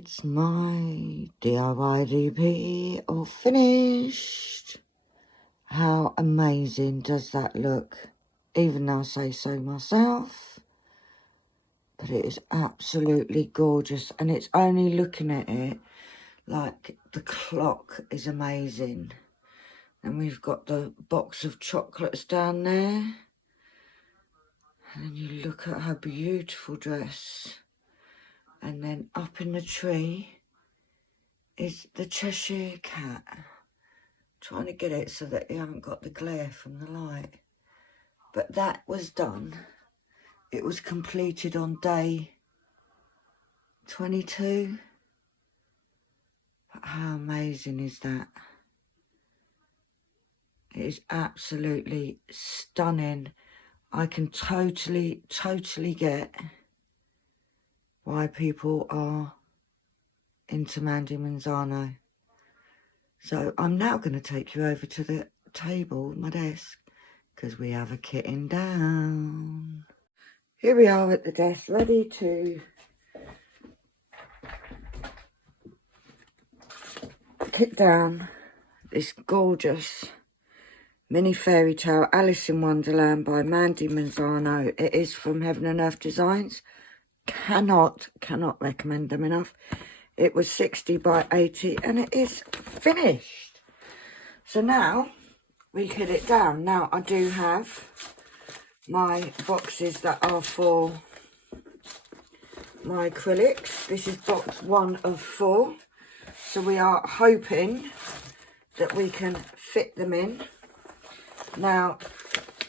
It's my DIYDP all finished. How amazing does that look? Even though I say so myself. But it is absolutely gorgeous. And it's only looking at it like the clock is amazing. And we've got the box of chocolates down there. And then you look at her beautiful dress. And then up in the tree is the Cheshire Cat. Trying to get it so that you haven't got the glare from the light. But that was done. It was completed on day 22. But how amazing is that? It is absolutely stunning. I can totally get why people are into Mandy Manzano. So I'm now going to take you over to the table, my desk, because we have a kitten down. Here we are at the desk, ready to kit down this gorgeous mini fairy tale Alice in Wonderland by Mandy Manzano. It is from Heaven and Earth Designs. Cannot recommend them enough. It was 60 by 80 and it is finished. So now we kit it down. Now I do have my boxes that are for my acrylics. This is box 1 of 4. So we are hoping that we can fit them in. Now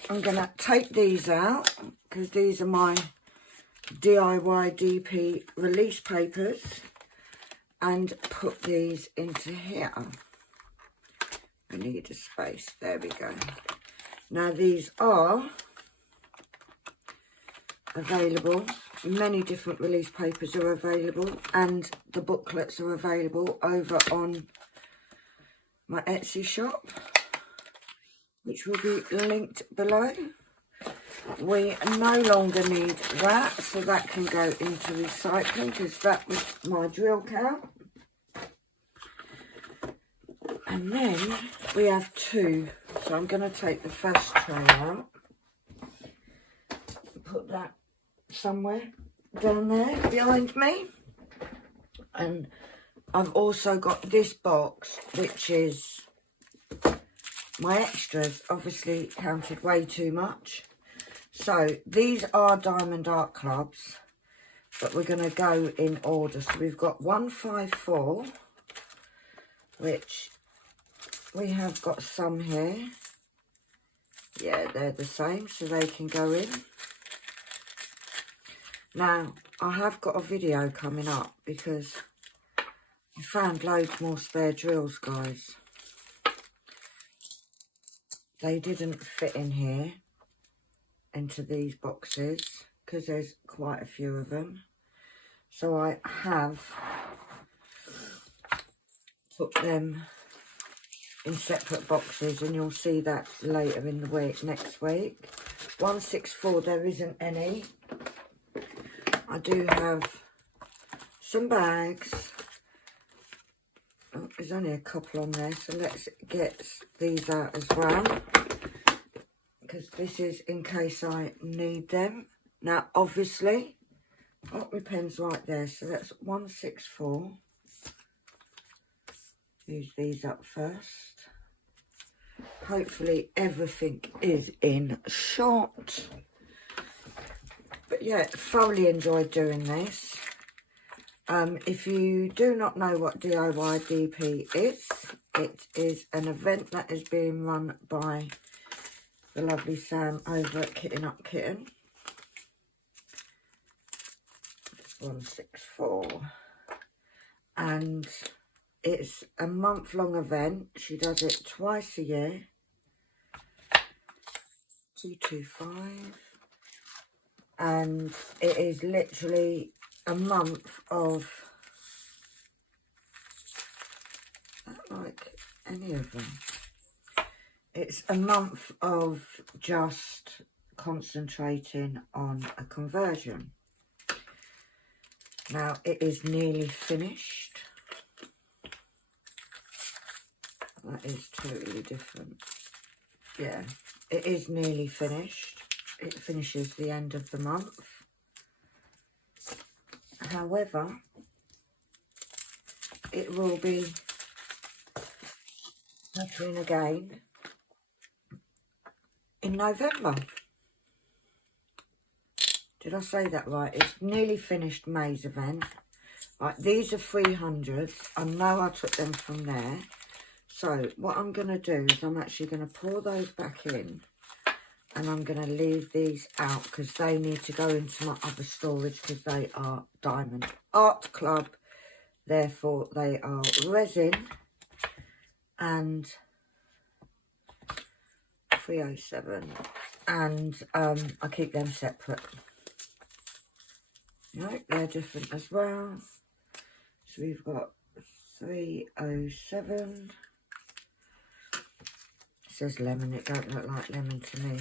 I'm going to take these out because these are my DIYDP release papers and put these into here. I need a space. There we go. Now these are available. Many different release papers are available and the booklets are available over on my Etsy shop, which will be linked below. We no longer need that, so that can go into recycling because that was my drill count. And then we have 2. So I'm going to take the first tray out. Put that somewhere down there behind me. And I've also got this box, which is my extras. Obviously counted way too much. So these are Diamond Art Clubs, but we're going to go in order. So we've got 154, which we have got some here. Yeah, they're the same, so they can go in. Now, I have got a video coming up because I found loads more spare drills, guys. They didn't fit in here into these boxes because there's quite a few of them. So I have put them in separate boxes and you'll see that later in the week, next week. 164, there isn't any. I do have some bags. Oh, there's only a couple on there, so let's get these out as well, because this is in case I need them. Now obviously, oh, my pen's right there, so that's 164. Use these up first. Hopefully everything is in shot. But yeah, thoroughly enjoyed doing this. If you do not know what DIYDP is, it is an event that is being run by the lovely Sam over at Kitten Up Kitten. 164. And it's a month-long event. She does it twice a year. 225. And it is literally a month of, I don't like any of them. It's a month of just concentrating on a conversion. Now, it is nearly finished. That is totally different. Yeah, it is nearly finished. It finishes the end of the month. However, it will be happening again in November. Did I say that right? It's nearly finished May's event. Right, these are 300s. I know I took them from there. So what I'm going to do is I'm actually going to pour those back in. And I'm going to leave these out because they need to go into my other storage because they are Diamond Art Club. Therefore, they are resin and 307. And I keep them separate. Right, they're different as well. So we've got 307. It says lemon. It don't look like lemon to me.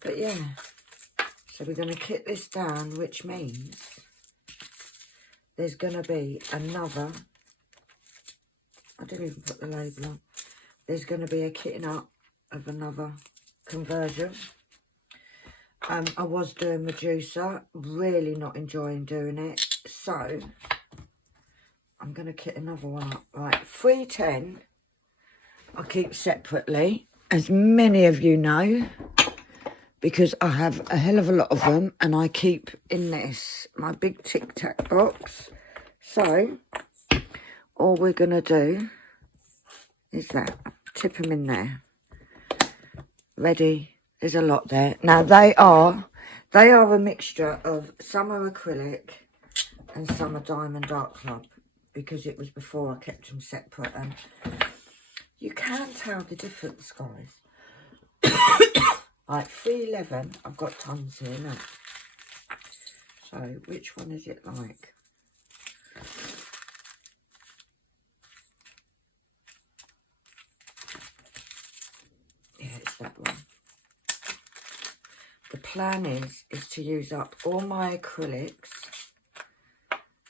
But yeah. So we're going to kit this down, which means there's going to be another. I didn't even put the label on. There's going to be a kitting up of another conversion. I was doing Medusa, really not enjoying doing it, so I'm going to kit another one up. Right, 310 I keep separately, as many of you know, because I have a hell of a lot of them, and I keep in this, my big Tic Tac box. So, all we're going to do is that, tip them in there. Ready? There's a lot there. Now, they are a mixture of some are acrylic and some are Diamond Art Club, because it was before I kept them separate, and you can tell the difference, guys. Like 311, I've got tons here now. So, which one is it like? Yeah, it's that one. The plan is to use up all my acrylics,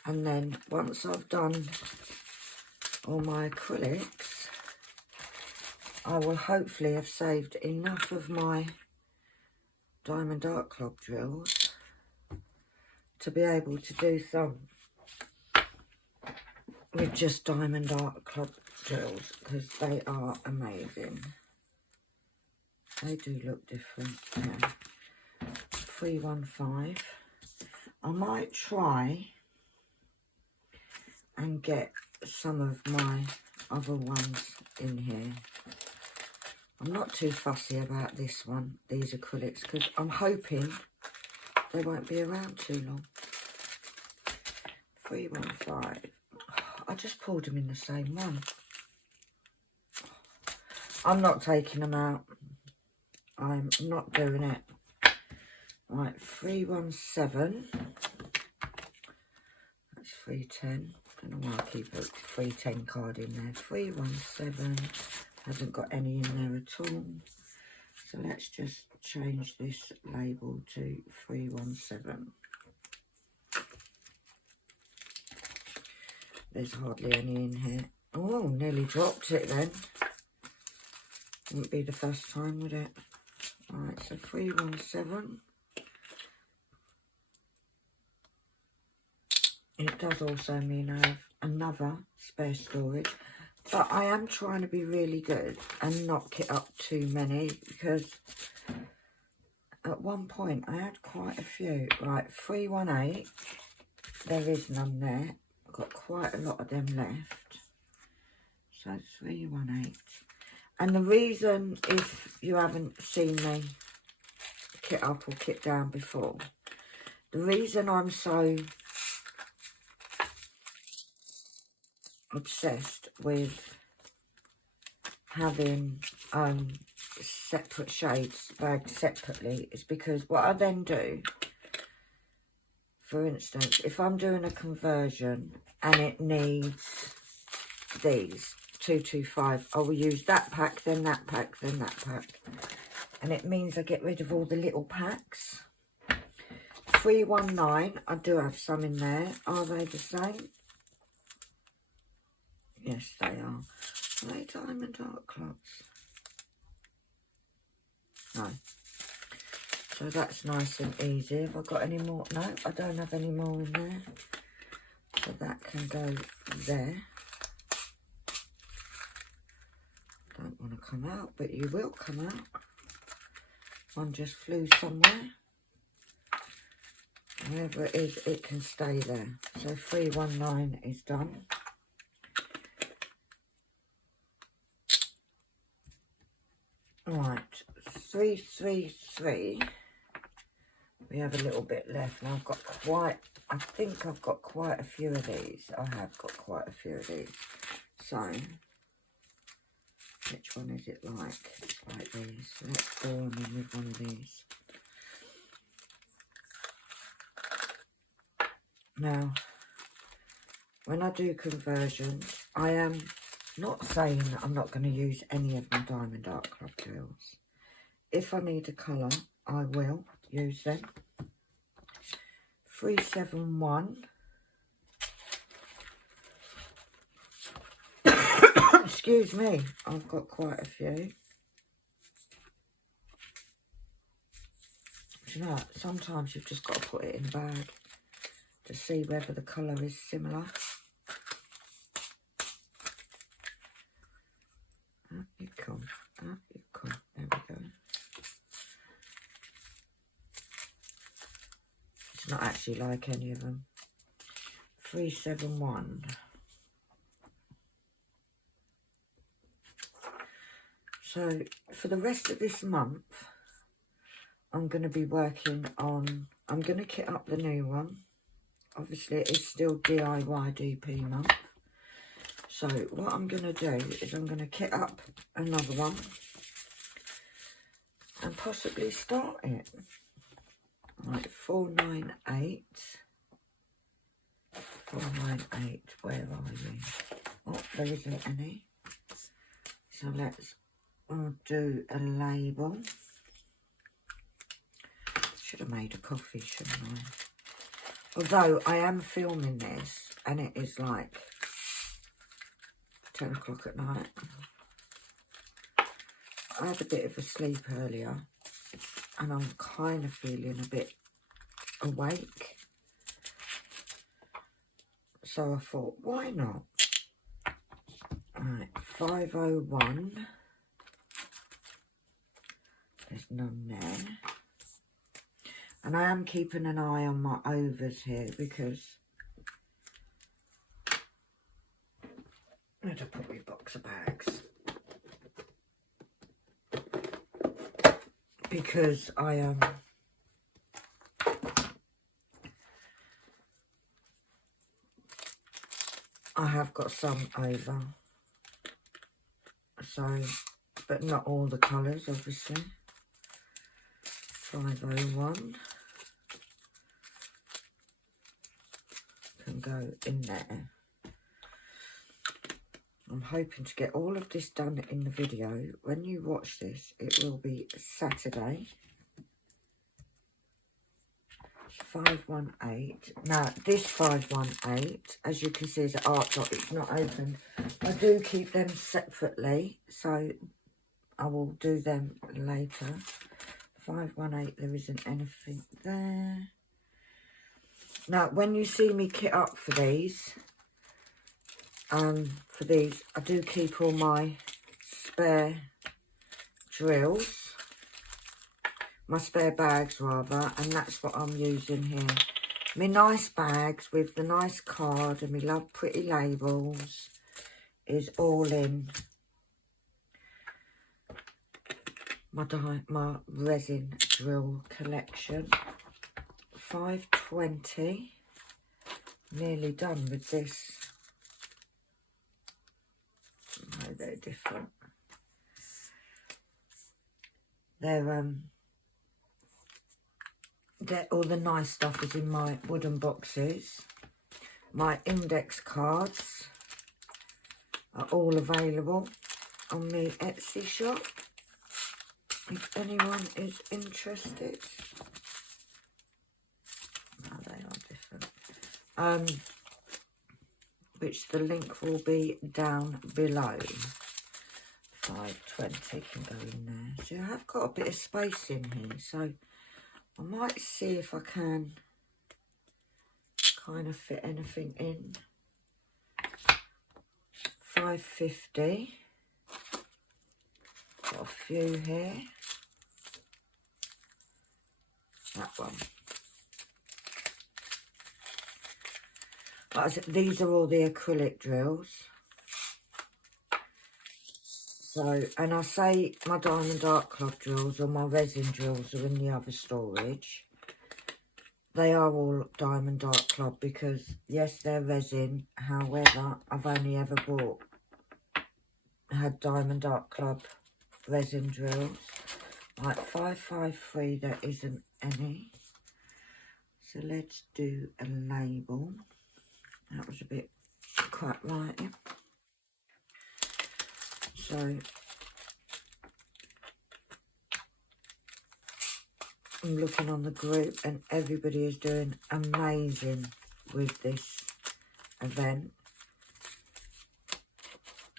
and then once I've done all my acrylics, I will hopefully have saved enough of my Diamond Art Club drills to be able to do some with just Diamond Art Club drills, because they are amazing. They do look different. Yeah. 315. I might try and get some of my other ones in here. I'm not too fussy about this one, these acrylics, because I'm hoping they won't be around too long. 315. I just pulled them in the same one. I'm not taking them out. I'm not doing it. Right, 317. That's 310. I don't know why I keep a 310 card in there. 317. Hasn't got any in there at all. So let's just change this label to 317. There's hardly any in here. Oh, nearly dropped it then. Wouldn't be the first time, would it? Alright, so 317. It does also mean I have another spare storage. But I am trying to be really good and not kit up too many, because at one point I had quite a few. Right, 318. There is none there. I've got quite a lot of them left. So 318. And the reason, if you haven't seen me kit up or kit down before, the reason I'm so obsessed with having separate shades bagged separately is because what I then do, for instance, if I'm doing a conversion and it needs these 225, I will use that pack, then that pack, then that pack, and it means I get rid of all the little packs. 319. I do have some in there. Are they the same? Yes, they are. Are they diamond art clubs? No. So that's nice and easy. Have I got any more? No, I don't have any more in there. So that can go there. Don't want to come out, but you will come out. One just flew somewhere. Wherever it is, it can stay there. So 319 is done. Right, 333. We have a little bit left. Now I've got I think I've got quite a few of these. I have got quite a few of these. So, which one is it like? Like these. Let's go on with one of these. Now, when I do conversions, I am not saying that I'm not going to use any of my Diamond Art Club gels. If I need a colour, I will use them. 371. Excuse me, I've got quite a few. Do you know what? Sometimes you've just got to put it in a bag to see whether the colour is similar. Up you come, up you come. There we go. It's not actually like any of them. 371. So for the rest of this month, I'm going to be working on, I'm going to kit up the new one. Obviously it is still DIYDP month. So what I'm going to do is I'm going to kit up another one and possibly start it. Right, 498. 498, where are you? Oh, there isn't any. So let's do a label. Should have made a coffee, shouldn't I? Although I am filming this and it is like 10 o'clock at night. I had a bit of a sleep earlier and I'm kind of feeling a bit awake. So I thought, why not? Right, 501. There's none there. And I am keeping an eye on my overs here because where'd I put my box of bags? Because I have got some over. So, but not all the colours, obviously. 501 can go in there. I'm hoping to get all of this done in the video. When you watch this, it will be Saturday. 518. Now, this 518, as you can see, is an art dot. It's not open. I do keep them separately, so I will do them later. 518, there isn't anything there. Now, when you see me kit up for these, I do keep all my spare drills, my spare bags rather, and that's what I'm using here. My nice bags with the nice card and my love pretty labels is all in my resin drill collection. 520, nearly done with this. No, they're different. They're all the nice stuff is in my wooden boxes. My index cards are all available on the Etsy shop if anyone is interested. No, they are different. Which the link will be down below. 520 can go in there. So I have got a bit of space in here, so I might see if I can kind of fit anything in. 550. Got a few here. That one. Like I said, these are all the acrylic drills. So, and I say my Diamond Art Club drills or my resin drills are in the other storage. They are all Diamond Art Club because, yes, they're resin. However, I've only ever had Diamond Art Club resin drills. Like 553, there isn't any. So let's do a label. That was a bit crap writing. So I'm looking on the group and everybody is doing amazing with this event.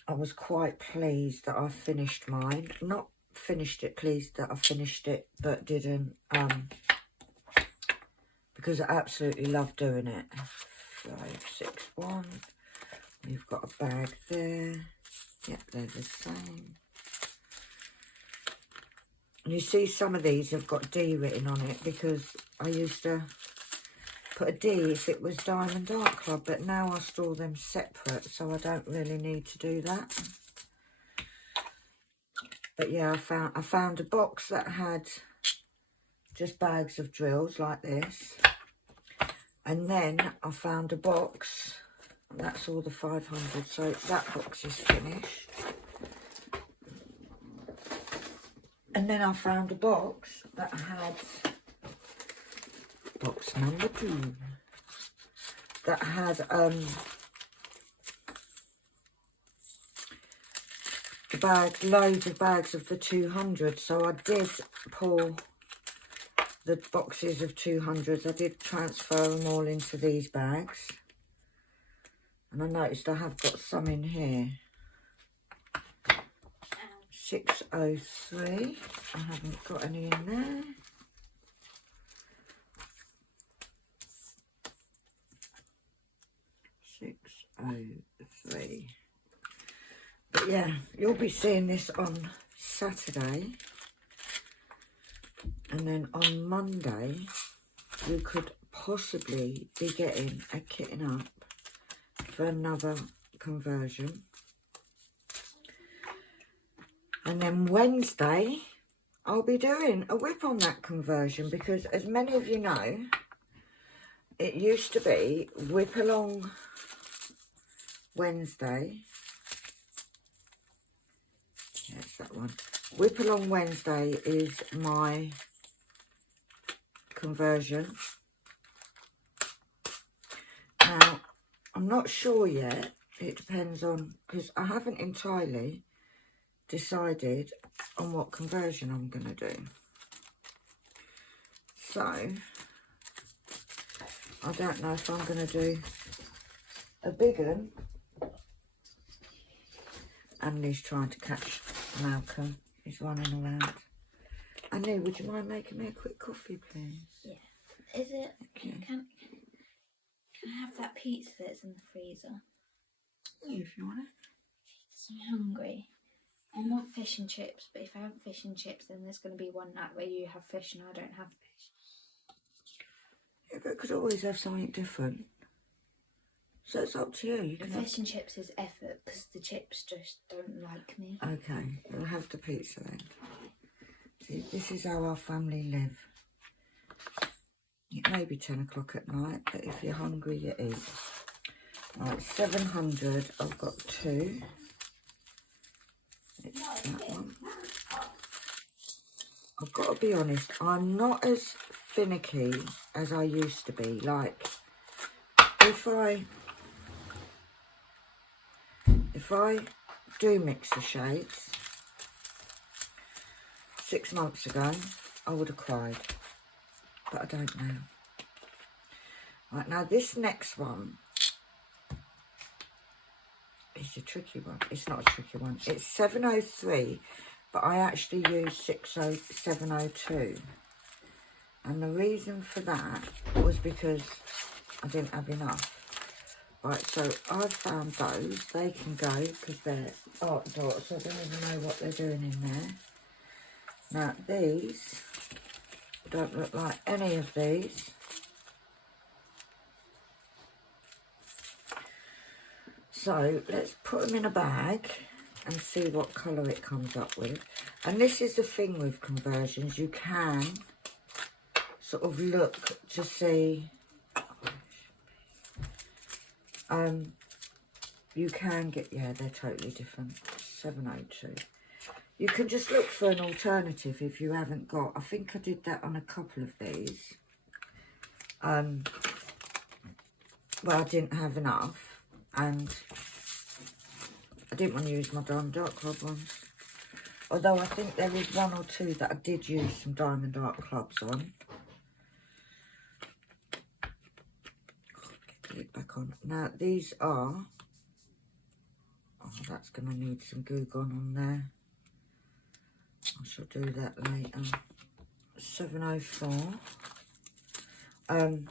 I was quite pleased that I finished mine. Not finished it, pleased that I finished it, but didn't, because I absolutely love doing it. 561. We've got a bag there. Yep, they're the same. And you see some of these have got D written on it because I used to put a D if it was Diamond Art Club, but now I store them separate, so I don't really need to do that. But yeah, I found a box that had just bags of drills like this. And then I found a box, and that's all the 500, so that box is finished. And then I found a box that had, box number 2, that had the bag, loads of bags of the 200. So I did pull the boxes of 200s. I did transfer them all into these bags. And I noticed I have got some in here. 603. I haven't got any in there. .603. But yeah, you'll be seeing this on Saturday. And then on Monday, you could possibly be getting a kitting up for another conversion. And then Wednesday, I'll be doing a whip on that conversion because, as many of you know, it used to be Whip Along Wednesday. Yeah, it's that one. Whip Along Wednesday is my conversion. Now, I'm not sure yet. It depends on, because I haven't entirely decided on what conversion I'm going to do. So, I don't know if I'm going to do a big one. Annie's trying to catch Malcolm. He's running around. Annie, would you mind making me a quick coffee, please? Yeah. Is it? Okay. Can I have that pizza that's in the freezer? Yeah, if you want it. Because I'm hungry. I want fish and chips, but if I have fish and chips, then there's going to be one night where you have fish and I don't have fish. Yeah, but it could always have something different. So it's up to you. You can fish and chips is effort because the chips just don't like me. Okay, we'll have the pizza then. See, this is how our family live. It may be 10 o'clock at night, but if you're hungry, you eat. Right, 700. I've got 2. It's that one. I've got to be honest, I'm not as finicky as I used to be. Like, if I do mix the shades, 6 months ago, I would have cried, but I don't now. Right, now this next one is a tricky one. It's not a tricky one. It's 703, but I actually used 702. And the reason for that was because I didn't have enough. Right, so I've found those. They can go because they're art dots. I don't even know what they're doing in there. Now, these don't look like any of these. So, let's put them in a bag and see what colour it comes up with. And this is the thing with conversions. You can sort of look to see... you can get, yeah, they're totally different. 702. You can just look for an alternative if you haven't got. I think I did that on a couple of these. Well, I didn't have enough, and I didn't want to use my Diamond Dark Club ones. Although I think there is one or two that I did use some Diamond Dark Clubs on. Get the lid back on. Now, these are... oh, that's going to need some glue gun on there. I shall do that later. 704. Totally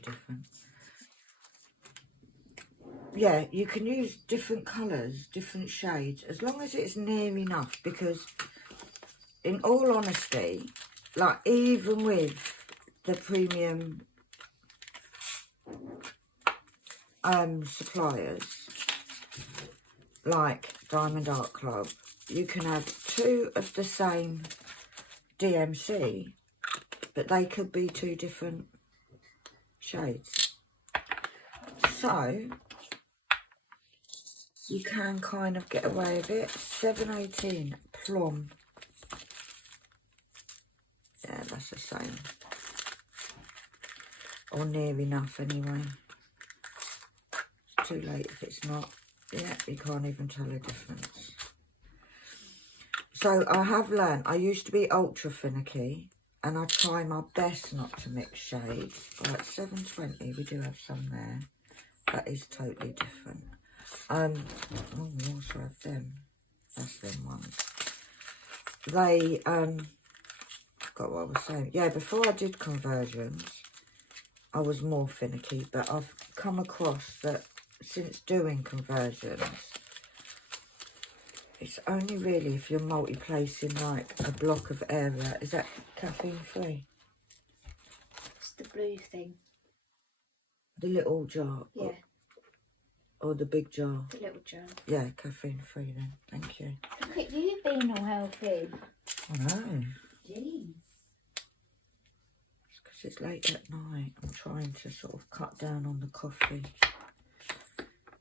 different. Yeah, you can use different colours, different shades, as long as it's near enough, because in all honesty, like even with the premium suppliers, like Diamond Art Club, you can have two of the same DMC, but they could be two different shades. So you can kind of get away with it. 718 plum. Yeah, that's the same. Or near enough anyway. It's too late if it's not. Yeah, you can't even tell a difference. So I have learned, I used to be ultra finicky, and I try my best not to mix shades. Right, 720, we do have some there. That is totally different. Oh, we also have them. That's them ones. They, got what I was saying. Yeah, before I did conversions, I was more finicky, but I've come across that since doing conversions, it's only really if you're multi-placing like a block of area. Is that caffeine free? It's the blue thing. The little jar? Yeah. Or the big jar? The little jar. Yeah, caffeine free then. Thank you. Look at you being all healthy. I know. Jeez. It's because it's late at night. I'm trying to sort of cut down on the coffee,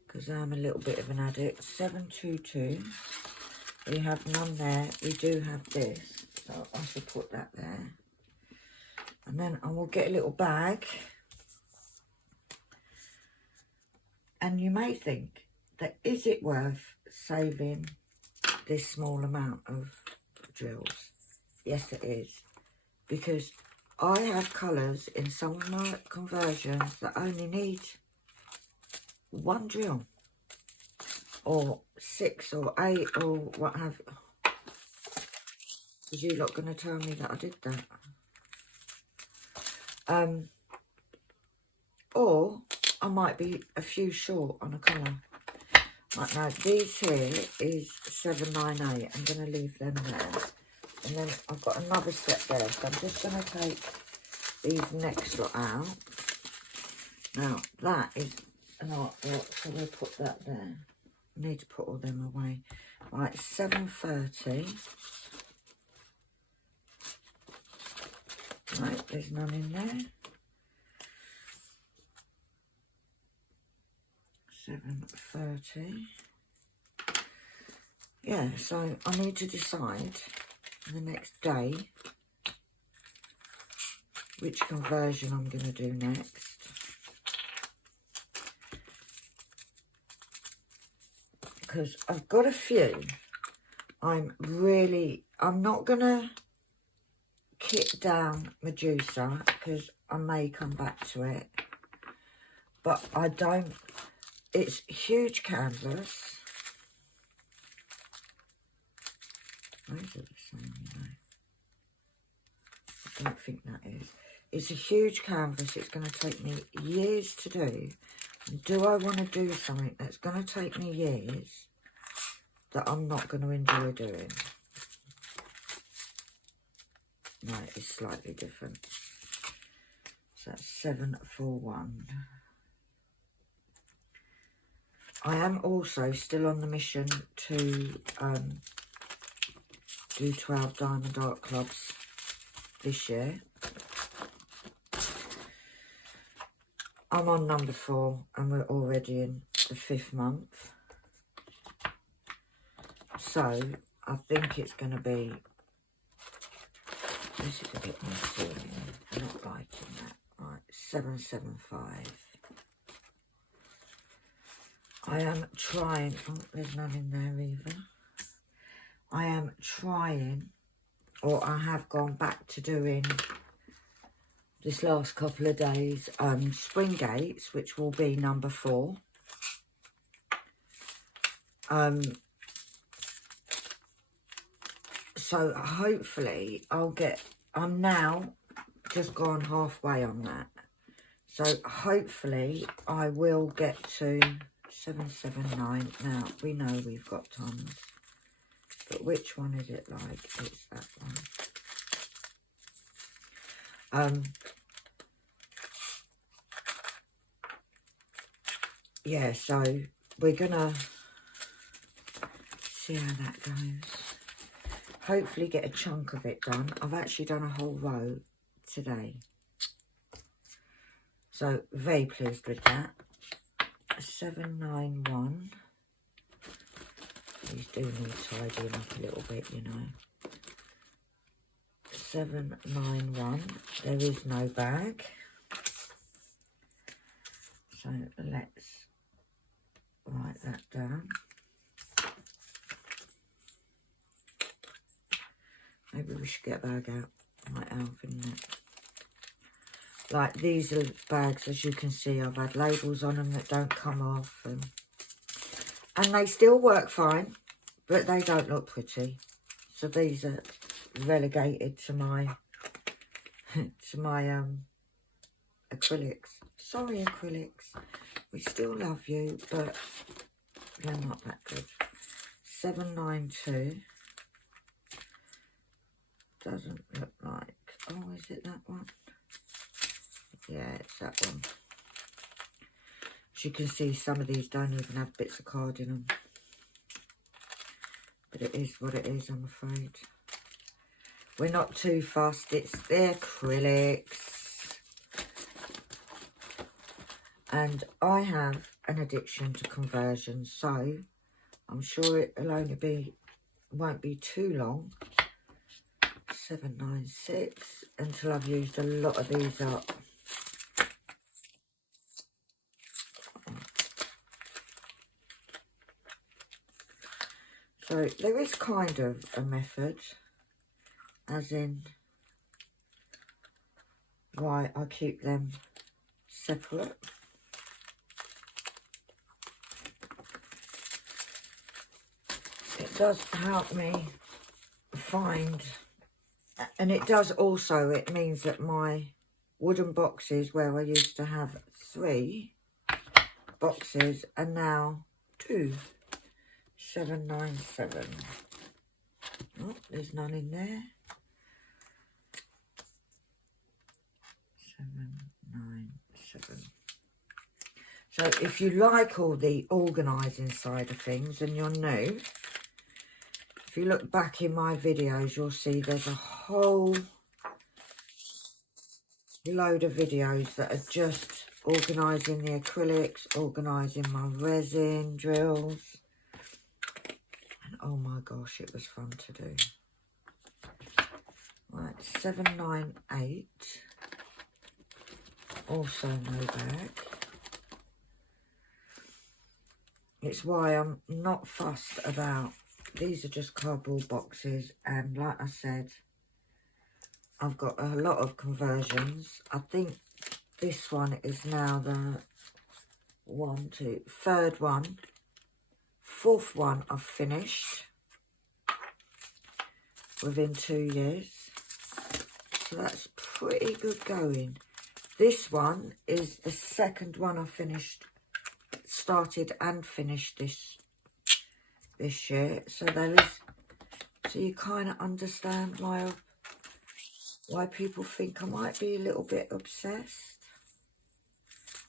because I'm a little bit of an addict. 722. We have none there. We do have this, so I should put that there. And then I will get a little bag. And you may think that, is it worth saving this small amount of drills? Yes, it is. Because I have colours in some of my conversions that only need one drill, or 6 or 8 or what have you. Is you lot going to tell me that I did that? Or I might be a few short on a colour. Right, now these here is 798. I'm going to leave them there. And then I've got another set there. So I'm just going to take these next lot out. Now that is an artwork, so we'll put that there. I need to put all them away. Right, 730. Right, there's none in there. 730. Yeah, so I need to decide the next day which conversion I'm going to do next. Because I've got a few. I'm not going to kit down Medusa, because I may come back to it. But I don't, it's huge canvas. Those are the same, you know. I don't think that is. It's a huge canvas. It's going to take me years to do. And do I want to do something that's going to take me years that I'm not going to enjoy doing? No, it's slightly different. So that's 741. I am also still on the mission to do 12 diamond art clubs this year. I'm on number 4 and we're already in the 5th month. So I think it's going to be, this is a bit more serious. I'm not liking that. Right, 775. I am trying, oh, there's none in there either. I am trying, or I have gone back to doing this last couple of days, spring gates, which will be number 4. So hopefully I'll get, I'm now just gone halfway on that. So hopefully I will get to 779. Now, we know we've got tons. But which one is it like? It's that one. Yeah, so we're going to see how that goes. Hopefully get a chunk of it done. I've actually done a whole row today. So very pleased with that. 791. These do need tidying up a little bit, you know. 791. There is no bag. So let's write that down. Maybe we should get a bag out. Might help, isn't it? Like, these are bags, as you can see, I've had labels on them that don't come off. And they still work fine, but they don't look pretty. So these are relegated to my to my acrylics. Sorry, acrylics. We still love you, but they're not that good. 792. Doesn't look like, oh, is it that one? Yeah, it's that one. As you can see, some of these don't even have bits of card in them. But it is what it is, I'm afraid. We're not too fussed. It's the acrylics. And I have an addiction to conversions, so I'm sure it'll only be, won't be too long. 796 until I've used a lot of these up. So there is kind of a method, as in why I keep them separate. It does help me find, and it does also, it means that my wooden boxes where I used to have 3 boxes are now 2. 797. Oh, there's none in there. 797. So if you like all the organising side of things and you're new, if you look back in my videos, you'll see there's a whole load of videos that are just organising the acrylics, organising my resin drills. And oh my gosh, it was fun to do. Right, 798. Also no bag. It's why I'm not fussed about, these are just cardboard boxes, and like I said, I've got a lot of conversions. I think this one is now the third one. Fourth one I've finished within 2 years. So that's pretty good going. This one is the second one I started and finished this year. So so you kind of understand why people think I might be a little bit obsessed.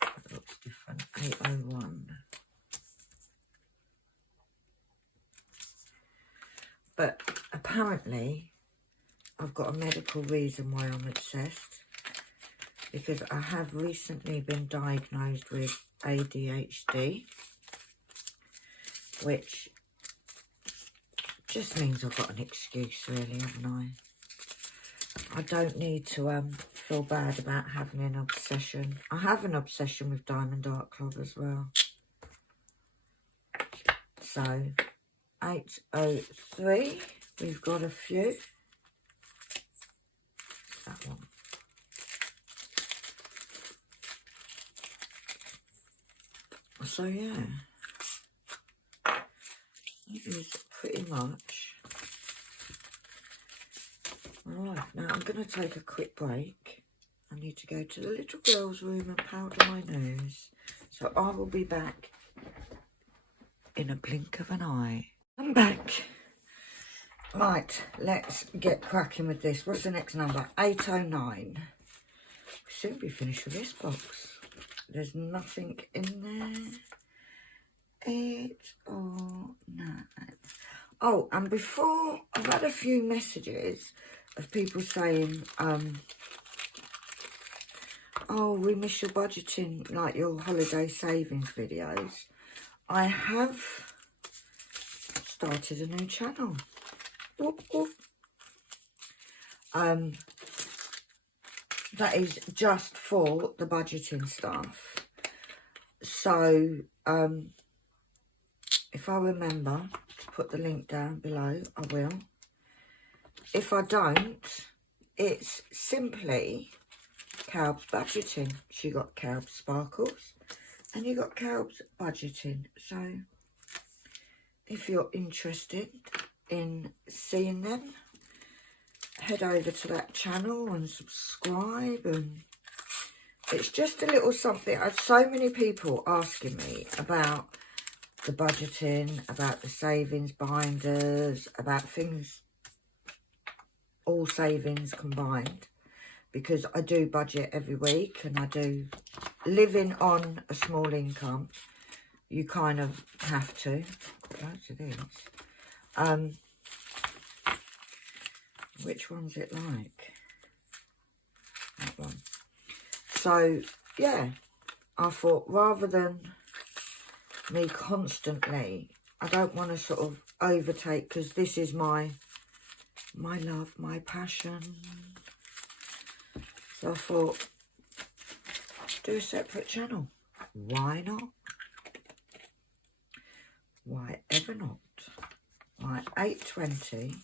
That looks different. 801. But apparently I've got a medical reason why I'm obsessed, because I have recently been diagnosed with ADHD, which just means I've got an excuse, really, haven't I? I don't need to feel bad about having an obsession. I have an obsession with Diamond Art Club as well. So, 803, we've got a few. That one. So, yeah. That is pretty much my life. Now, I'm going to take a quick break. I need to go to the little girl's room and powder my nose. So, I will be back in a blink of an eye. I'm back. Right, let's get cracking with this. What's the next number? 809. We'll soon be finished with this box. There's nothing in there. 809. Oh, and before, I've had a few messages of people saying, oh, we miss your budgeting, like your holiday savings videos. I have started a new channel. Whoop, whoop. That is just for the budgeting stuff. So, if I remember to put the link down below, I will. If I don't, it's simply KALBS budgeting. So you got KALBS sparkles and you got KALBS budgeting. So if you're interested in seeing them, head over to that channel and subscribe. And it's just a little something. I've so many people asking me about the budgeting, about the savings binders, about things, all savings combined, because I do budget every week and I do living on a small income. You kind of have to. Loads of these. Which one's it like? That one. So, yeah, I thought rather than me constantly, I don't want to sort of overtake, because this is my love, my passion. So I thought, do a separate channel. Why not? Why ever not? Right, 820.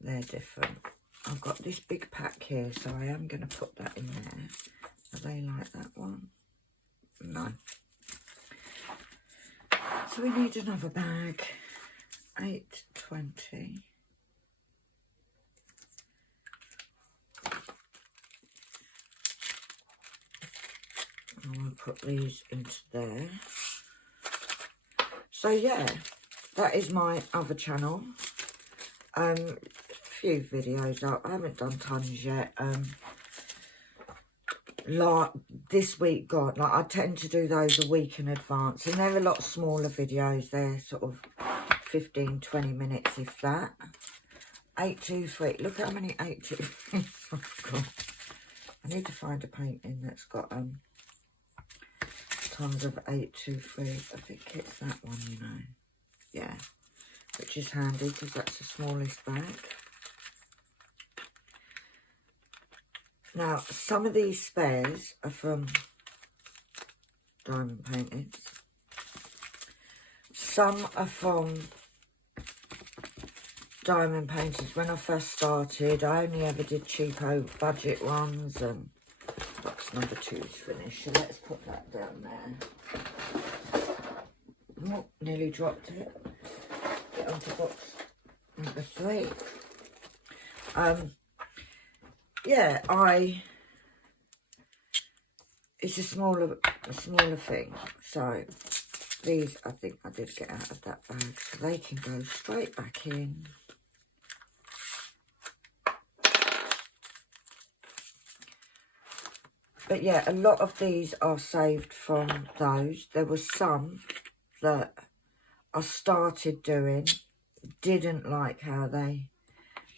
They're different. I've got this big pack here, so I am going to put that in there. Are they like that one? No. So we need another bag. 820. I'm going to put these into there. So yeah, that is my other channel. A few videos out. I haven't done tons yet. Like this week gone, like I tend to do those a week in advance, and they're a lot smaller videos. They're sort of 15-20 minutes, if that. 823. Look how many 823 I've got. I need to find a painting that's got tons of 823. I think it's that one, you know. Yeah, which is handy because that's the smallest bag. Now, some of these spares are from Diamond Paintings. Some are from diamond paintings. When I first started, I only ever did cheapo budget ones, and box number 2 is finished, so let's put that down there. Oh, nearly dropped it. Get onto box number 3. Yeah, it's a smaller thing, so these I think I did get out of that bag, so they can go straight back in. But yeah, a lot of these are saved from those. There was some that I started doing, didn't like how they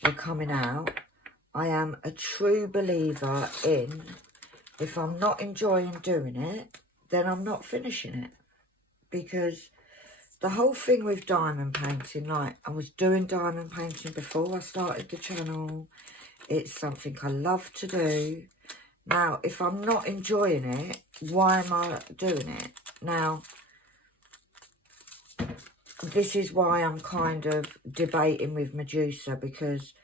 were coming out. I am a true believer in, if I'm not enjoying doing it, then I'm not finishing it. Because the whole thing with diamond painting, like I was doing diamond painting before I started the channel. It's something I love to do. Now, if I'm not enjoying it, why am I doing it? Now, this is why I'm kind of debating with Medusa, because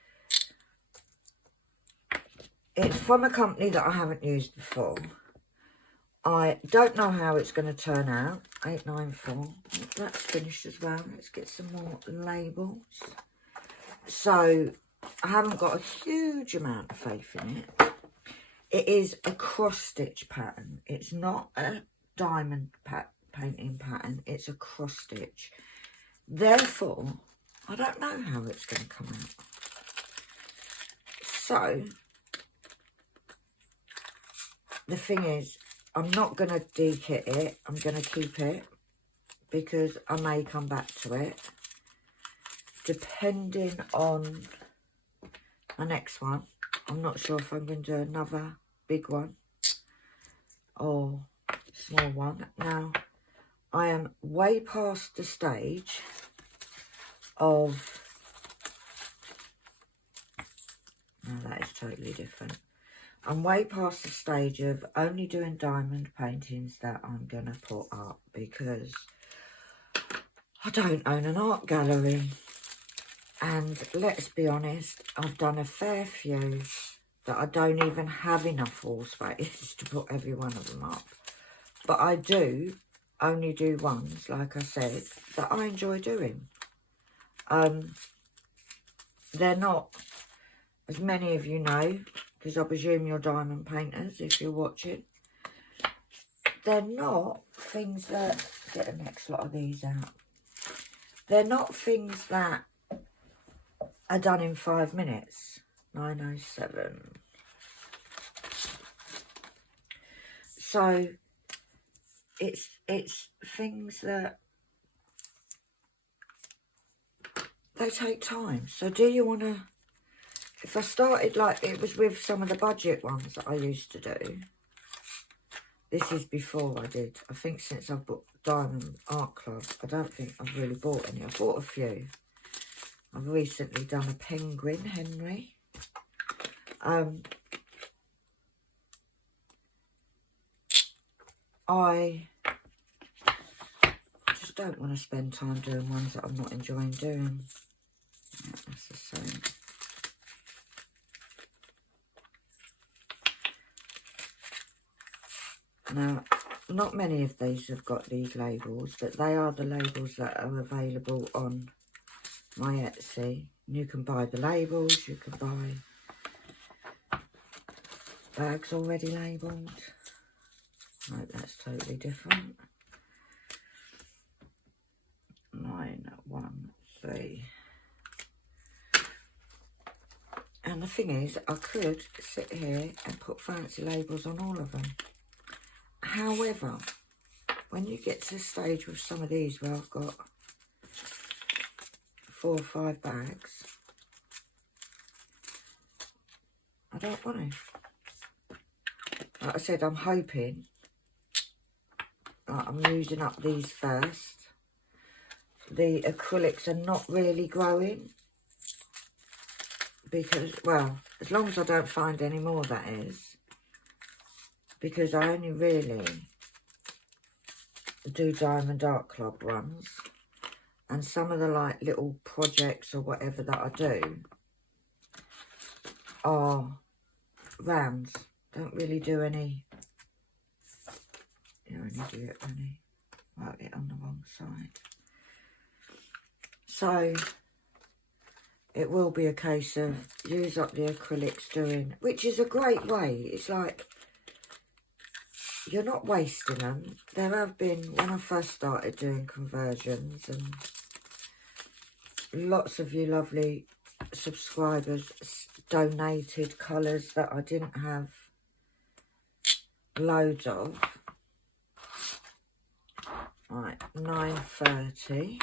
it's from a company that I haven't used before. I don't know how it's going to turn out. 894. That's finished as well. Let's get some more labels. So, I haven't got a huge amount of faith in it. It is a cross-stitch pattern. It's not a diamond painting pattern. It's a cross-stitch. Therefore, I don't know how it's going to come out. So, the thing is, I'm not going to dekit it. I'm going to keep it because I may come back to it. Depending on my next one. I'm not sure if I'm going to do another big one or small one. Now, I am way past the stage of... No, that is totally different. I'm way past the stage of only doing diamond paintings that I'm going to put up, because I don't own an art gallery. And let's be honest, I've done a fair few that I don't even have enough wall space to put every one of them up. But I do only do ones, like I said, that I enjoy doing. They're not, as many of you know, because I presume you're diamond painters if you're watching, they're not things that... Get the next lot of these out. They're not things that are done in 5 minutes. 907. So it's things that they take time. So do you want to... If I started like it was with some of the budget ones that I used to do, this is before I did. I think since I've bought Diamond Art Club, I don't think I've really bought any. I've bought a few. I've recently done a penguin, Henry. I just don't want to spend time doing ones that I'm not enjoying doing. Yeah, that's the same. Now, not many of these have got these labels, but they are the labels that are available on my Etsy. You can buy the labels, you can buy bags already labelled. No, that's totally different. 913. And the thing is, I could sit here and put fancy labels on all of them. However, when you get to the stage with some of these where I've got 4 or 5 bags, I don't want to. Like I said, I'm hoping I'm using up these first. The acrylics are not really growing because, well, as long as I don't find any more, that is, because I only really do Diamond Art Club ones. And some of the like little projects or whatever that I do are rounds. Don't really do any. You only do it only. Wrote it on the wrong side. So it will be a case of use up the acrylics doing, which is a great way. It's like you're not wasting them. There have been, when I first started doing conversions, and lots of you lovely subscribers donated colours that I didn't have loads of. Right, 9:30.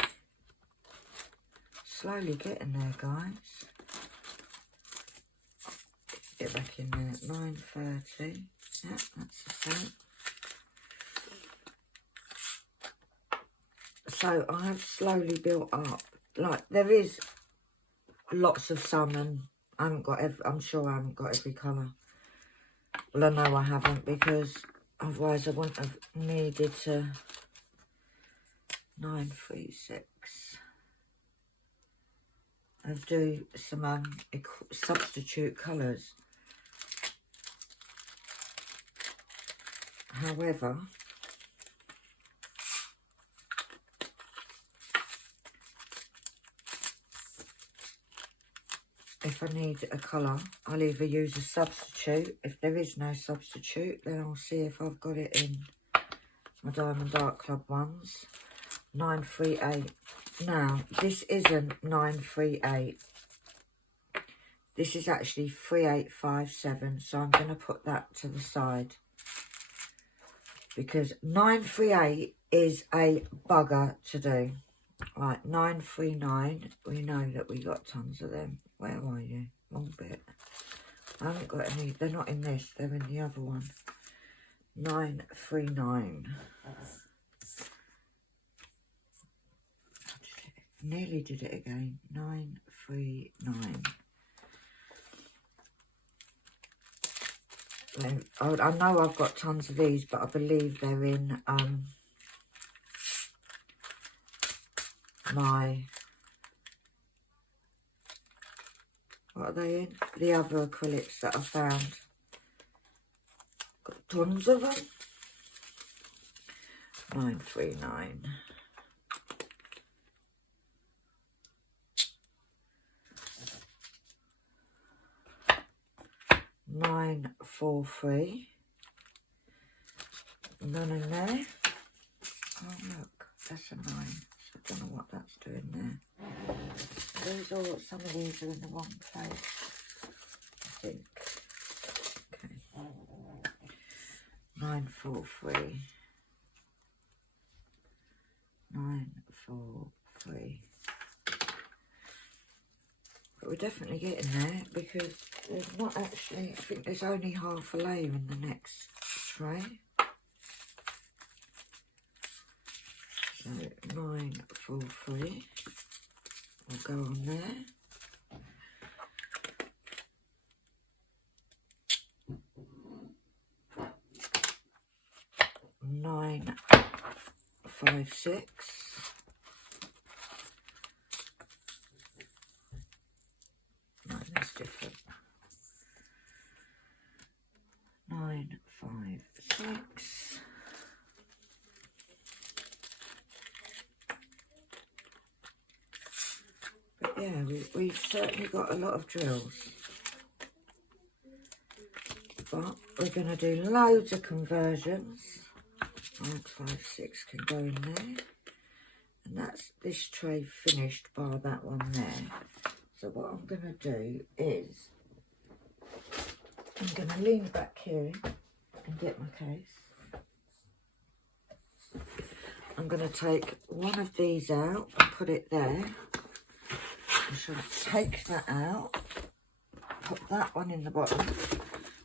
Slowly getting there, guys. Get back in there. 9:30. Yeah, that's the same. So I have slowly built up. Like, there is lots of some, and I haven't got I'm sure I haven't got every colour. Well, I know I haven't, because otherwise I wouldn't have needed to. 936. I'll do some substitute colours. However, if I need a colour, I'll either use a substitute. If there is no substitute, then I'll see if I've got it in my Diamond Art Club ones. 938. Now, this isn't 938. This is actually 3857, so I'm going to put that to the side. Because 938 is a bugger to do. Right, 939. We know that we got tons of them. Where are you? Wrong bit. I haven't got any. They're not in this. They're in the other one. 939. Nearly did it again. 939. I know I've got tons of these, but I believe they're in my, what are they in? The other acrylics that I found. Got tons of them. 939. 943. None in there. Oh look, that's a 9. So I don't know what that's doing there. These all, some of these are in the wrong place, I think. Okay. 943. 943. But we're definitely getting there, because there's not actually, I think there's only half a layer in the next tray. So 943 will go on there. Nine, 5, 6. No, that's different. 9, 5, 6. But yeah, we've certainly got a lot of drills. But we're going to do loads of conversions. 9, 5, 6 can go in there. And that's this tray finished bar that one there. So what I'm going to do is, I'm going to lean back here and get my case. I'm going to take one of these out and put it there. I shall take that out, put that one in the bottom.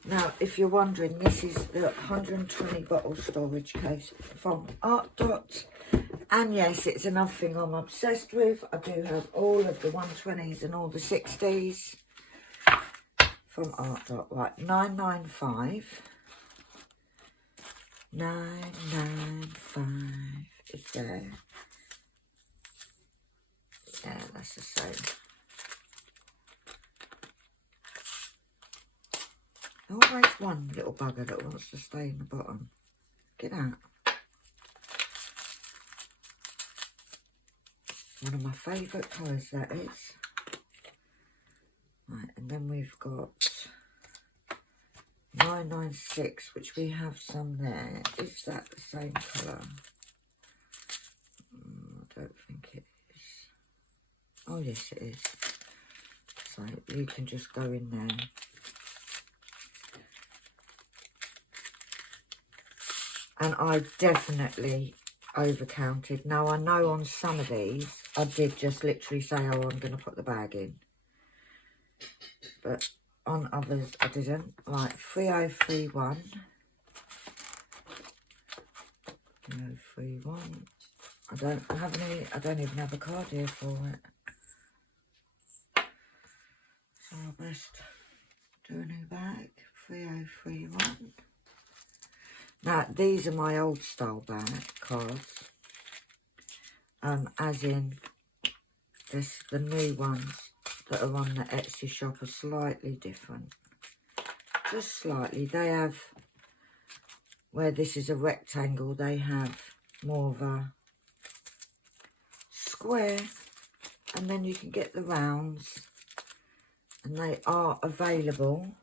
Now, if you're wondering, this is the 120 bottle storage case from Art Dot. And yes, it's another thing I'm obsessed with. I do have all of the 120s and all the 60s from Art Dot. Right, 995. 995 is there. that's the same. Always one little bugger that wants to stay in the bottom. Get out. One of my favourite colours, that is. Right, and then we've got 996, which we have some there. Is that the same colour? I don't think it is. Oh, yes, it is. So you can just go in there. And I definitely overcounted. Now, I know on some of these, I did just literally say, oh, I'm going to put the bag in. But on others, I didn't. Right, 3031. 3031. I don't have any, I don't even have a card here for it. So I'll best do a new bag. 3031. Now, these are my old style bag cards. As in, this, the new ones that are on the Etsy shop are slightly different. Just slightly. They have, where this is a rectangle, they have more of a square. And then you can get the rounds. And they are available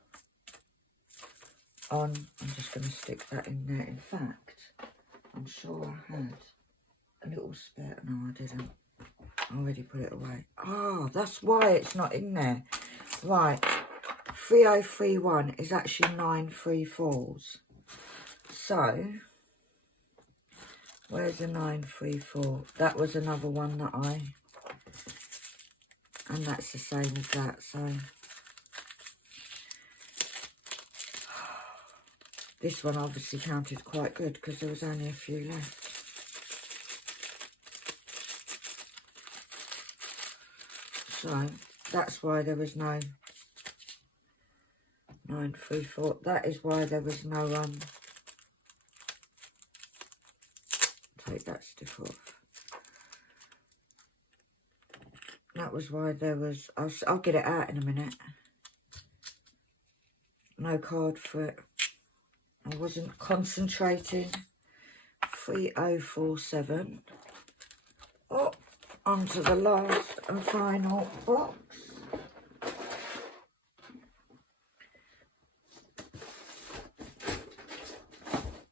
on, I'm just going to stick that in there. In fact, I'm sure I had a little spare. No, I didn't. I already put it away. Ah, that's why it's not in there. Right, 3031 is actually 934s. So, where's the 934? That was another one that and that's the same as that. So, this one obviously counted quite good because there was only a few left. So, that's why there was no 934. That is why there was no, take that stick off. That was why there was, I'll get it out in a minute. No card for it. I wasn't concentrating. 3047. Oh, onto the last and final box.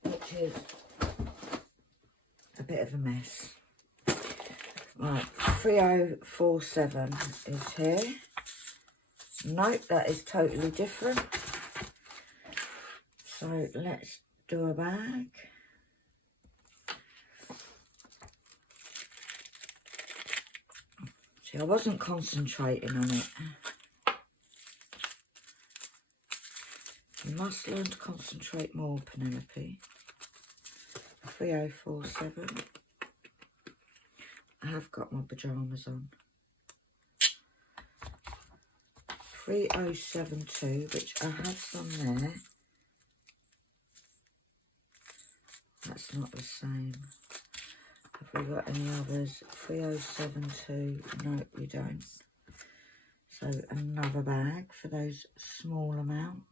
Which is a bit of a mess. Right, 3047 is here. Nope, that is totally different. So let's do a bag. See, I wasn't concentrating on it. You must learn to concentrate more, Penelope. 3047. I have got my pyjamas on. 3072, which I have some there. That's not the same. Have we got any others? 3072. No, we don't. So another bag for those small amount.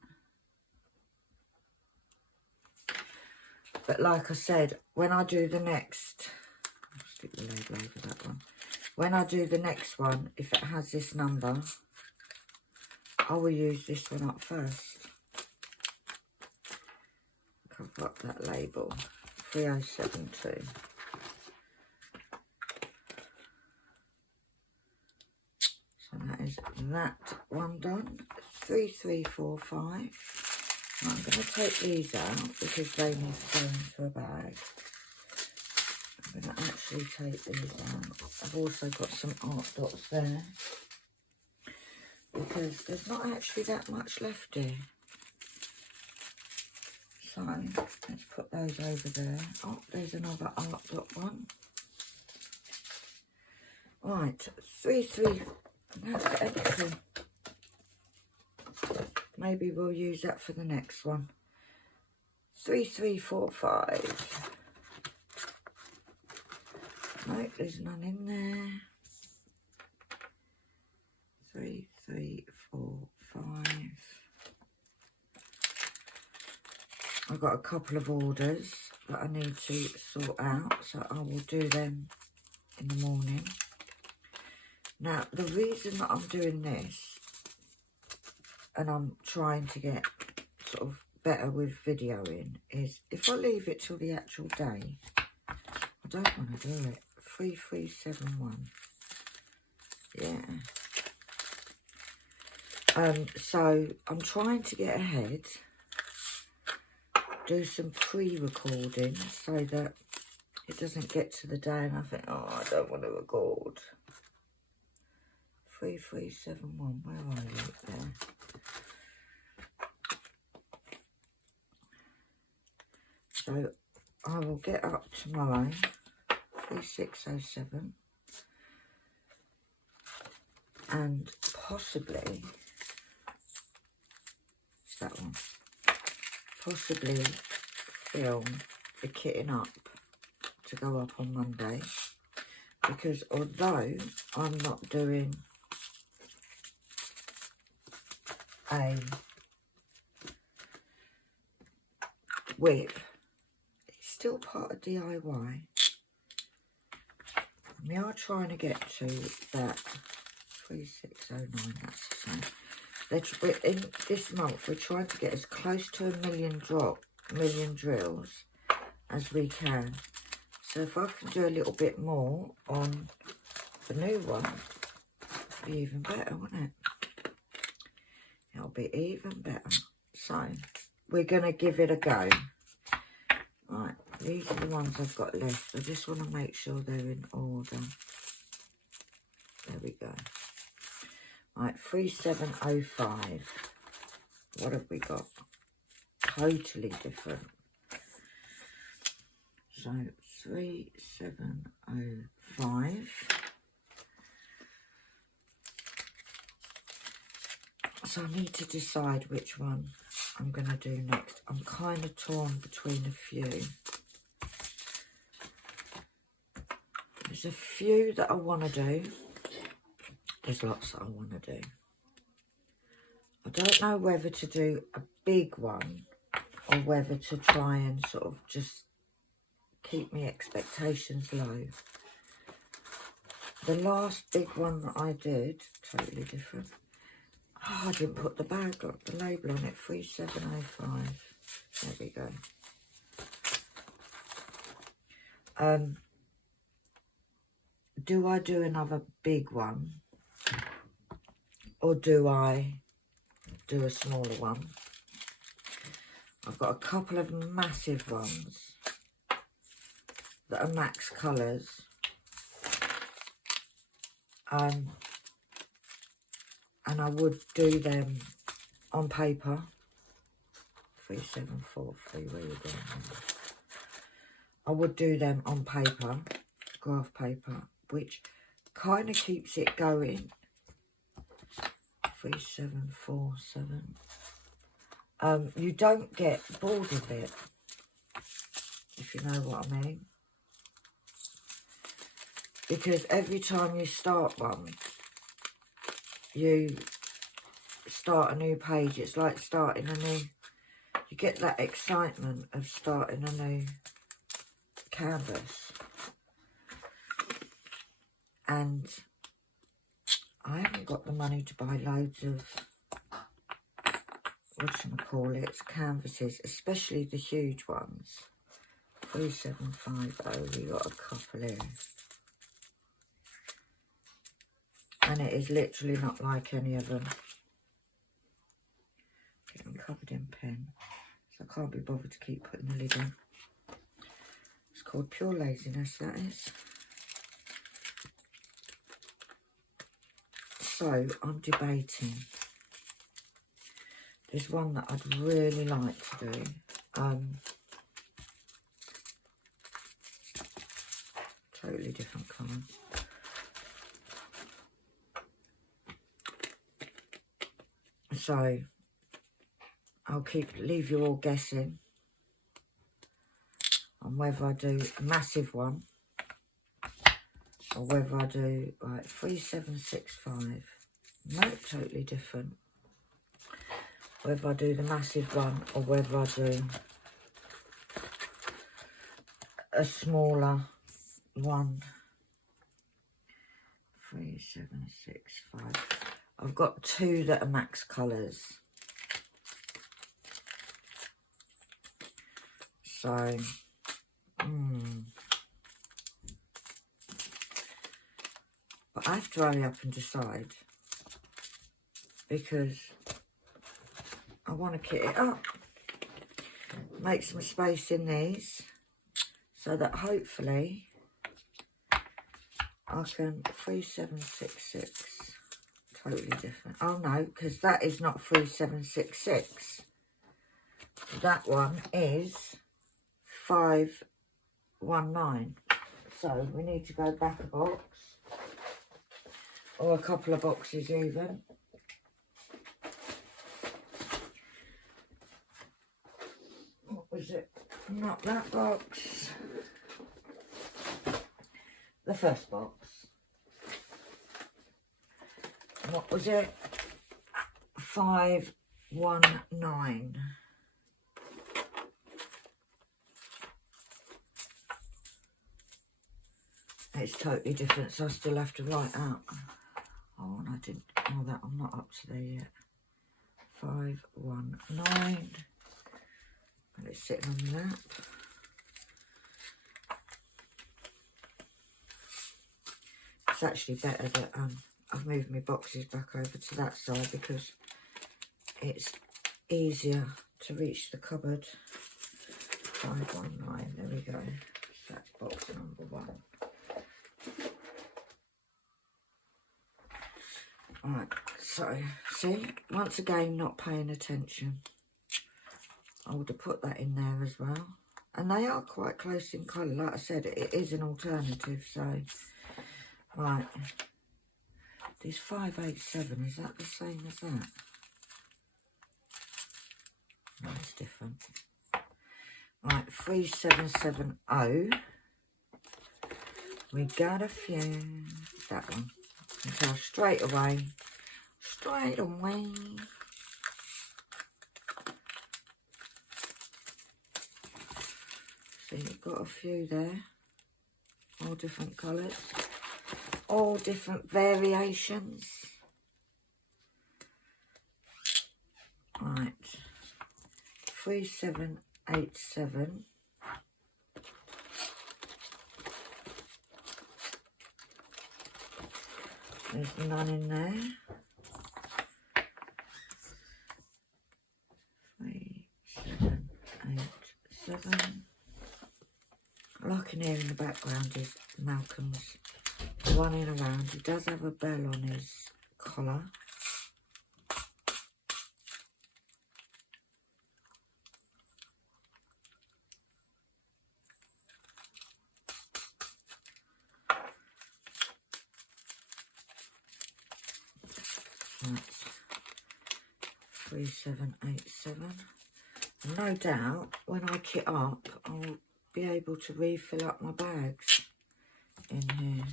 But like I said, when I do the next, I'll stick the label over that one. When I do the next one, if it has this number, I will use this one up first. Cover up that label. 3072. So that is that one done. 3345. I'm going to take these out because they need to go into a bag. I'm going to actually take these out. I've also got some art dots there because there's not actually that much left here. So let's put those over there. Oh, there's another art dot one. Right, 33. That's empty. Maybe we'll use that for the next one. 3345. No, there's none in there. got a couple of orders that I need to sort out, so I will do them in the morning. Now, the reason that I'm doing this, and I'm trying to get sort of better with videoing, is if I leave it till the actual day, I don't want to do it. 3371. Yeah. So I'm trying to get ahead, do some pre-recording so that it doesn't get to the day and I think, oh, I don't want to record. 3371, where are you? There. So I will get up tomorrow, 3607, and possibly, it's that one, possibly film the kitting up to go up on Monday, because although I'm not doing a whip, it's still part of DIY. We are trying to get to that 3609, that's the same. In this month, we're trying to get as close to a million drills as we can. So if I can do a little bit more on the new one, it'll be even better, won't it? It'll be even better. So we're going to give it a go. Right, these are the ones I've got left. I just want to make sure they're in order. There we go. Right, 3705. What have we got? Totally different. So 3705. So I need to decide which one I'm going to do next. I'm kind of torn between a few. There's a few that I want to do. There's lots that I want to do. I don't know whether to do a big one or whether to try and sort of just keep my expectations low. The last big one that I did, totally different. Oh, I didn't put the bag on, the label on it, 3705. There we go. Do I do another big one? Or do I do a smaller one? I've got a couple of massive ones that are max colours. And I would do them on paper. 3743, where you going? I would do them on paper, graph paper, which kind of keeps it going. 3747. You don't get bored of it, if you know what I mean. Because every time you start one, you start a new page. It's like starting a new, you get that excitement of starting a new canvas. And I haven't got the money to buy loads of, whatchamacallits, canvases, especially the huge ones. 3750, we got a couple here. And it is literally not like any of them. Getting covered in pen, so I can't be bothered to keep putting the lid on. It's called pure laziness, that is. So I'm debating. There's one that I'd really like to do. Totally different colour. So I'll leave you all guessing on whether I do a massive one or whether I do like 3765. No, totally different. Whether I do the massive one or whether I do a smaller one. 3, 7, 6, 5. I've got 2 that are max colours. So, but I have to hurry up and decide because I want to kit it up, make some space in these so that hopefully I can 3766, totally different. Oh no, because that is not 3766. That one is 519. So we need to go back a box, or a couple of boxes even. What was it? Not that box. The first box. What was it? 519. It's totally different, so I still have to write out. Oh, and I didn't. Oh, that I'm not up to there yet. 519. And it's sitting on the lap. It's actually better that I've moved my boxes back over to that side because it's easier to reach the cupboard. 519, there we go. So that's box number 1. Right, so see, once again not paying attention. I would have put that in there as well. And they are quite close in colour. Like I said, it is an alternative, so right. This 587, is that the same as that? No, it's different. Right, 3770. We got a few. That one. You can tell straight away. Straight away. So you've got a few there. All different colours. All different variations. Right. 3787. There's none in there. 3787. All I can hear in the background is Malcolm's running around. He does have a bell on his collar. That's 3787. No doubt when I kit up I'll be able to refill up my bags in here.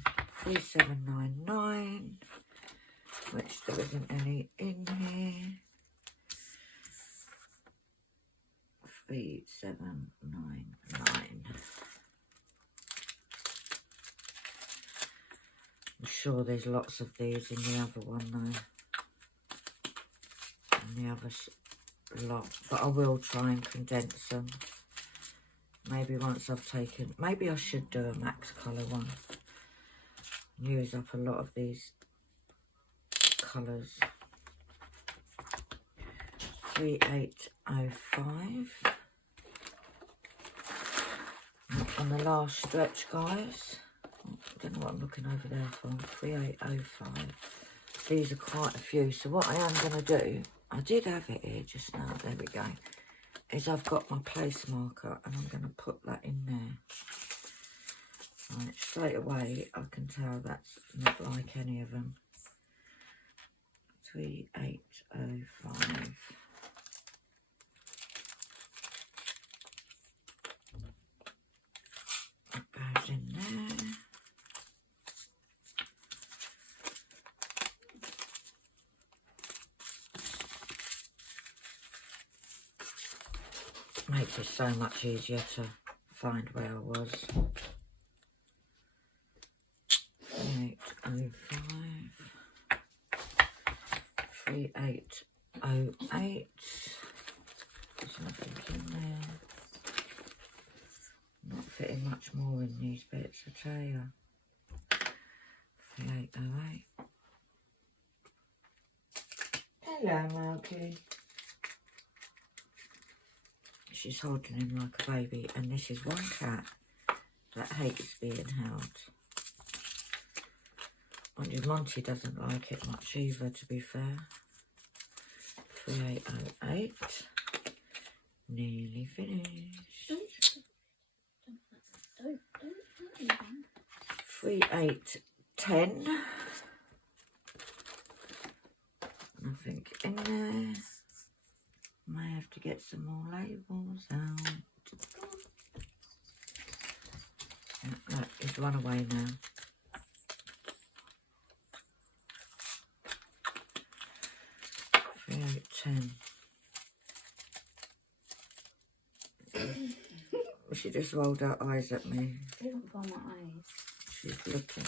3799, which there isn't any in here. 3799. I'm sure there's lots of these in the other one though. In the other lot, but I will try and condense them. Maybe once I've taken, maybe I should do a max colour one. Use up a lot of these colours. 3805. And the last stretch, guys. I don't know what I'm looking over there for. 3805. These are quite a few. So what I am going to do, I did have it here just now. There we go. Is I've got my place marker and I'm going to put that in there. Right, straight away I can tell that's not like any of them. 3805. That goes in there. Makes it so much easier to find where I was. 3805. 3808. There's nothing in there. Not fitting much more in these bits, I tell you. 3808. Hello, Milky. She's holding him like a baby, and this is one cat that hates being held. Monty doesn't like it much either, to be fair. 3808. Nearly finished. 3810. Nothing in there. May have to get some more labels out. Look, he's run away now. 3810. She just rolled her eyes at me. They don't find my eyes. She's looking,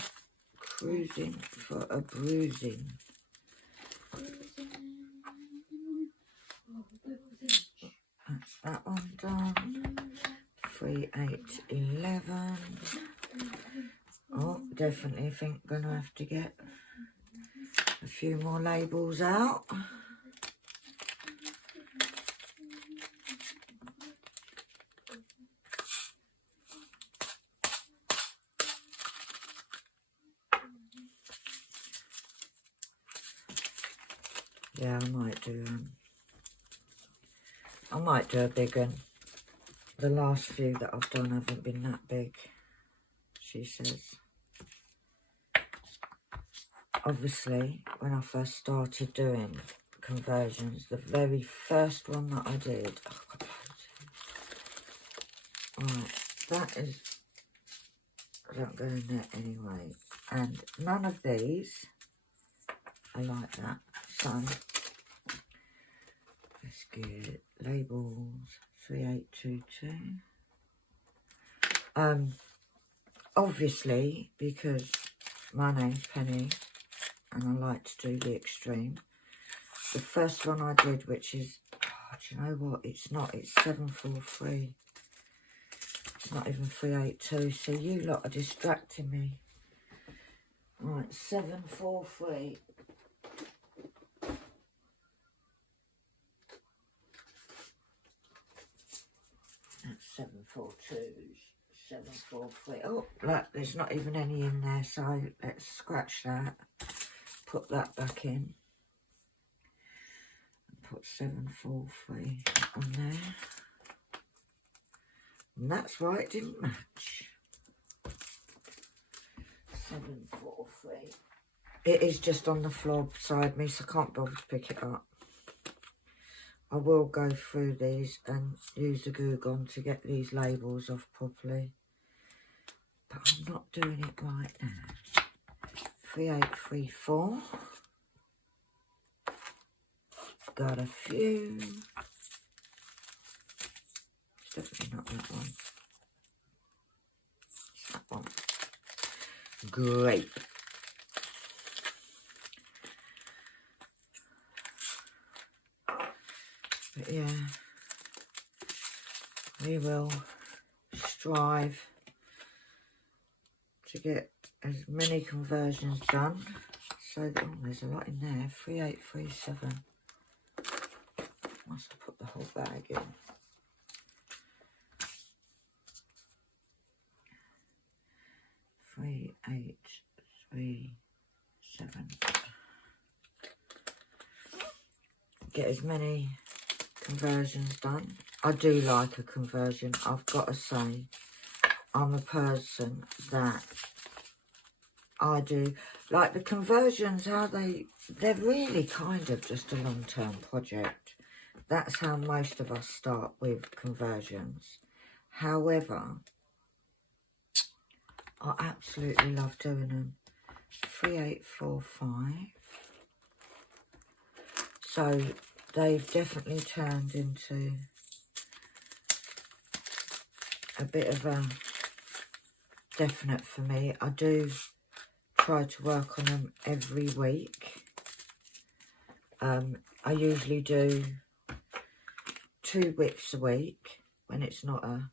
cruising for a bruising. That's that one done. 3811. Oh, definitely think gonna have to get a few more labels out. Yeah, I might do a big one. The last few that I've done haven't been that big, she says. Obviously, when I first started doing conversions, the very first one that I did, right, that is, I don't go in there anyway, and none of these are like that. So let's get labels. 3822. Obviously, because my name's Penny and I like to do the extreme, the first one I did, which is, oh, do you know what, it's 743. It's not even 382, so you lot are distracting me. Right, 743. That's 742s, 743. Oh, look, there's not even any in there, so let's scratch that. Put that back in. Put 743 on there. And that's why it didn't match. 743. It is just on the floor beside me, so I can't bother to pick it up. I will go through these and use the glue gun to get these labels off properly. But I'm not doing it right now. 3834. Got a few. It's definitely not that one. It's that one. Grape. But yeah, we will strive to get as many conversions done. So that, oh, there's a lot in there. 3837. Must have put the whole bag in. 3837. Get as many conversions done. I do like a conversion. I've got to say, I'm a person that I do like the conversions. How they're really kind of just a long-term project. That's how most of us start with conversions. However, I absolutely love doing them. 3845. So they've definitely turned into a bit of a definite for me. I do try to work on them every week. I usually do 2 whips a week when it's not a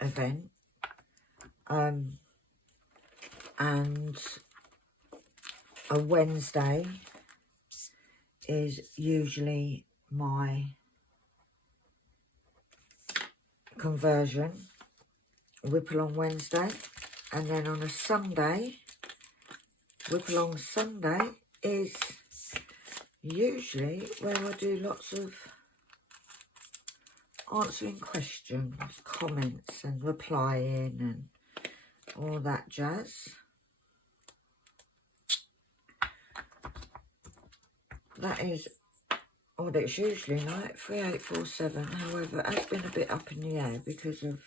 event. And a Wednesday is usually my conversion whip along Wednesday, and then on a Sunday, whip along Sunday is usually where I do lots of answering questions, comments and replying and all that jazz. That is what it's usually like, 3847. However, it has been a bit up in the air because of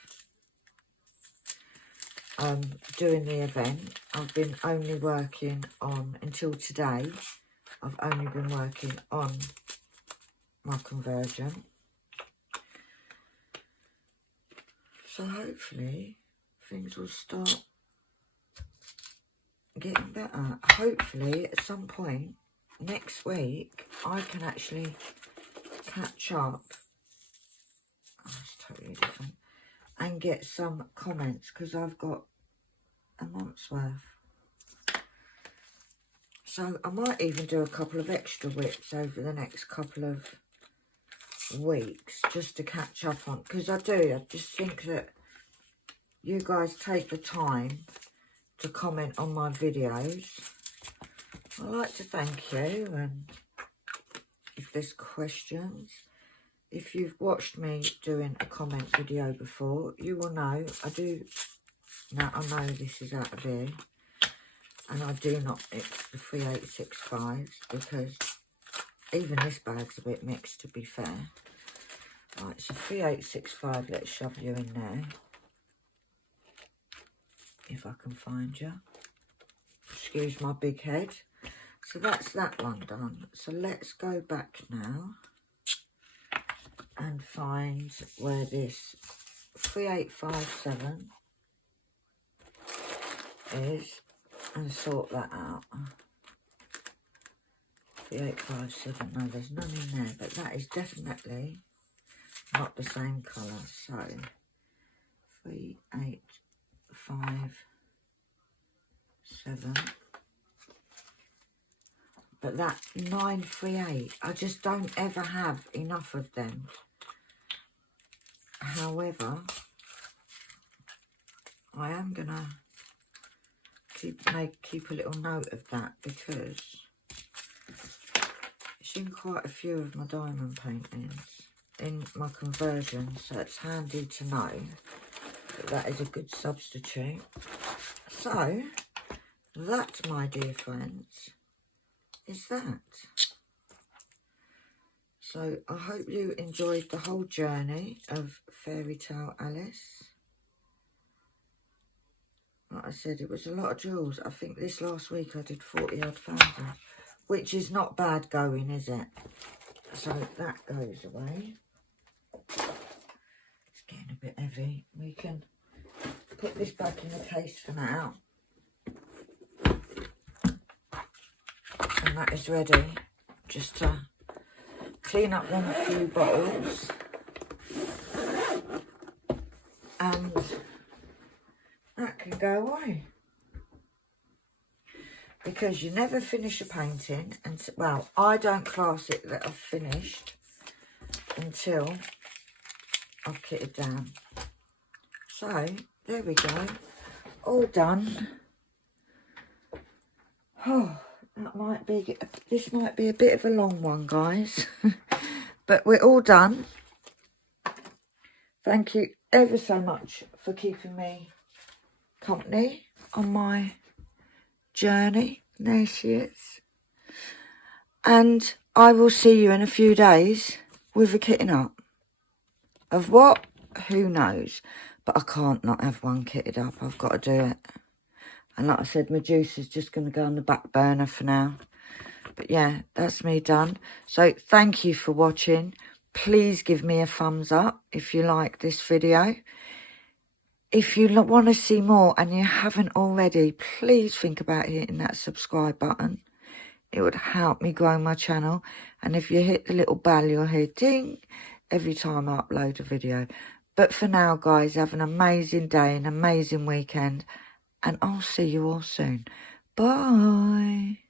doing the event. I've been only working on, until today, I've only been working on my conversion. So hopefully things will start getting better. Hopefully at some point next week I can actually catch up. Oh, it's totally different. And get some comments, because I've got a month's worth. So I might even do a couple of extra whips over the next couple of weeks just to catch up on, because I just think that you guys take the time to comment on my videos. I'd like to thank you, and if there's questions, if you've watched me doing a comment video before, you will know I do. Now I know this is out of here, and I do not mix the 3865s, because even this bag's a bit mixed, to be fair. Right, so 3865, let's shove you in there, if I can find you. Excuse my big head. So that's that one done. So let's go back now and find where this 3857 is and sort that out. 3857, no, there's none in there, but that is definitely not the same colour. So 3857, but that 938, I just don't ever have enough of them. However, I am gonna keep a little note of that, because it's in quite a few of my diamond paintings in my conversion, so it's handy to know that that is a good substitute. So that, my dear friends, is that. So I hope you enjoyed the whole journey of Fairy Tale Alice. Like I said, it was a lot of jewels. I think this last week I did 40 odd thousand, which is not bad going, is it? So that goes away. It's getting a bit heavy. We can put this back in the case for now. And that is ready just to clean up them a few bottles. And that can go away. Because you never finish a painting, and well, I don't class it that I've finished until I've kitted down. So there we go, all done. Oh, this might be a bit of a long one, guys. But we're all done. Thank you ever so much for keeping me company on my journey. There she is. And I will see you in a few days with a kitting up. Of what? Who knows? But I can't not have one kitted up. I've got to do it. And like I said, my juice is just going to go on the back burner for now. But yeah, that's me done. So thank you for watching. Please give me a thumbs up if you like this video. If you want to see more and you haven't already, please think about hitting that subscribe button. It would help me grow my channel. And if you hit the little bell, you'll hear ding every time I upload a video. But for now, guys, have an amazing day, an amazing weekend. And I'll see you all soon. Bye.